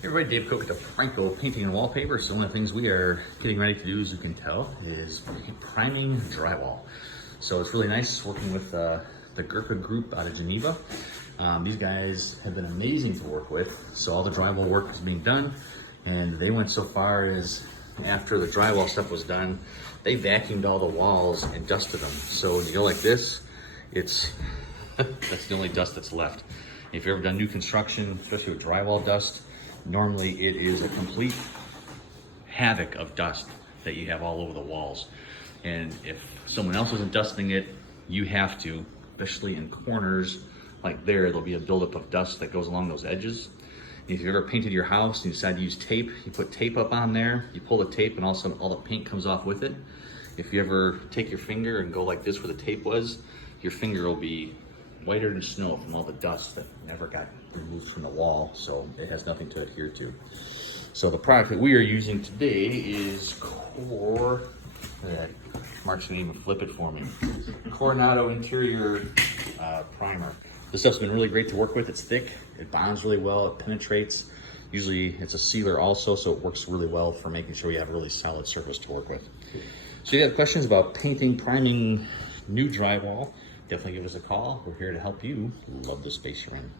Hey everybody, Dave Cook at the Franco Painting and Wallpaper. So one of the things we are getting ready to do, as you can tell, is priming drywall. So it's really nice working with the Gurkha group out of Geneva. These guys have been amazing to work with. So all the drywall work is being done, and they went so far as after the drywall stuff was done, they vacuumed all the walls and dusted them. So when you go like this, it's that's the only dust that's left. If you've ever done new construction, especially with drywall dust, normally it is a complete havoc of dust that you have all over the walls. And if someone else isn't dusting it, you have to, especially in corners like there'll be a buildup of dust that goes along those edges. And if you've ever painted your house and you decide to use tape, you put tape up on there, you pull the tape and all of a sudden all the paint comes off with it. If you ever take your finger and go like this where the tape was, your finger will be whiter than snow from all the dust that never got removed from the wall, so it has nothing to adhere to. So the product that we are using today is Mark's name, flip it for me. Coronado Interior Primer. This stuff's been really great to work with. It's thick, it bonds really well, it penetrates. Usually it's a sealer also, so it works really well for making sure you have a really solid surface to work with. So if you have questions about painting, priming new drywall, definitely give us a call. We're here to help you love the space you're in.